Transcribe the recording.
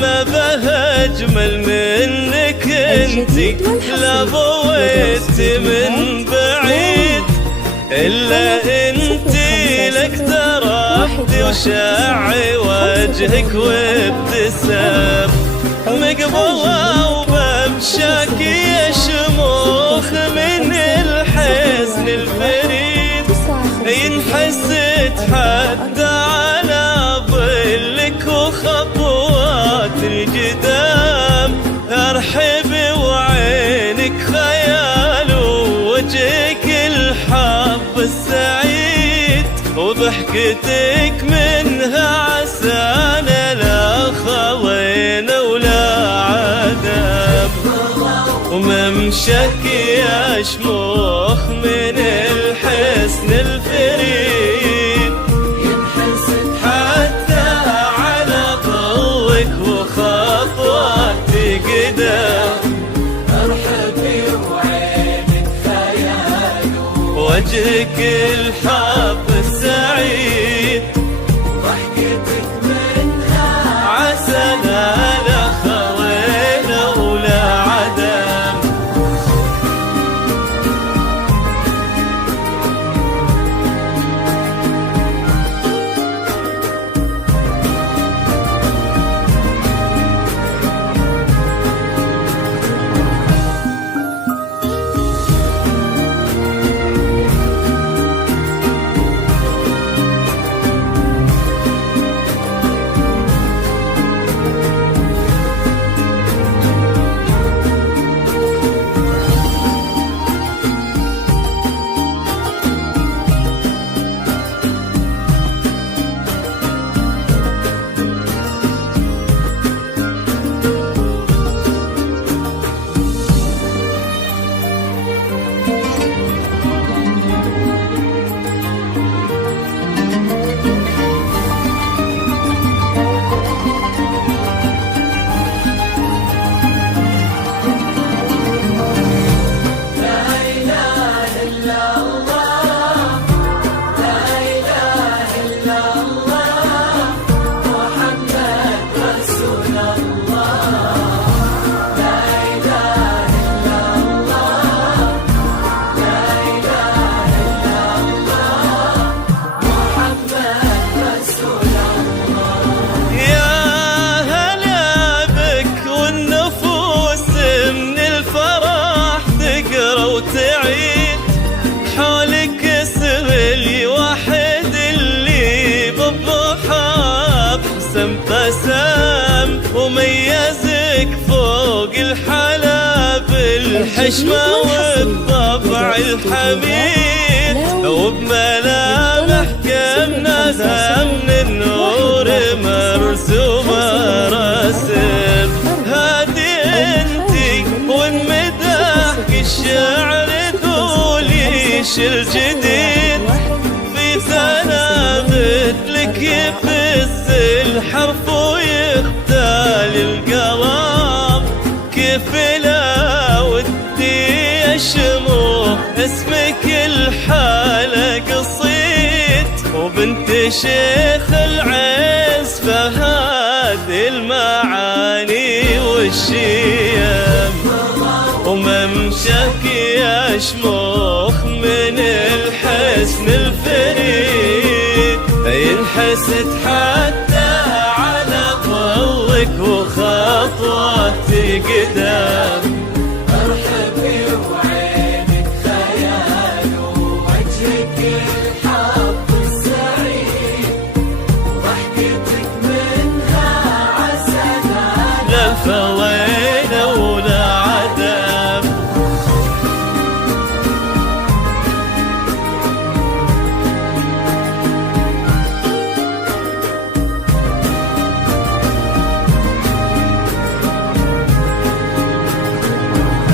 ما به أجمل منك انتي، لا ضويتي من بعيد إلا انتي لك تربتي وشعي وجهك وابتسام، مقبضة وبمشاك يشموخ من الحسن الفريد، ينحسد حتى على ظلك وخطوات القدام، ارحبي وعينك خيال ووجهك الحظ السعيد، وضحكتك منها عسانا لا خضينا ولا عدم، وممشك يشموخ من الحسن الفريد، ينحسد حتى على ضوك وخطوات قدام، ارحبي وعينك خيال وجهك الحظ السعيد، ضحكتك منها عسانا لا خضينا ولا عدم. وتعيد حولك اسم الواحد اللي بالضحى بحسن قسم، وميزك فوق الحلا بالحشمة والطبع الحميد، وبملامح كأنها من النور مرسومة رسم، هادي انتي والمداح الشعر تقوليش الجديد، في ثنا مثلك يفز الحرف ويختال القلم، كيف لا ودي اشموه اسمك الحالة قصيد، وبنت شيخ العز فهذه المعاني والشيم، وممشك يشموخ من الحسن الفريد، ينحسد حتى على ضوك وخطوات قدام، ارحبي وعينك خيال ووجهك الحظ السعيد، ضحكتك منها عسانا لا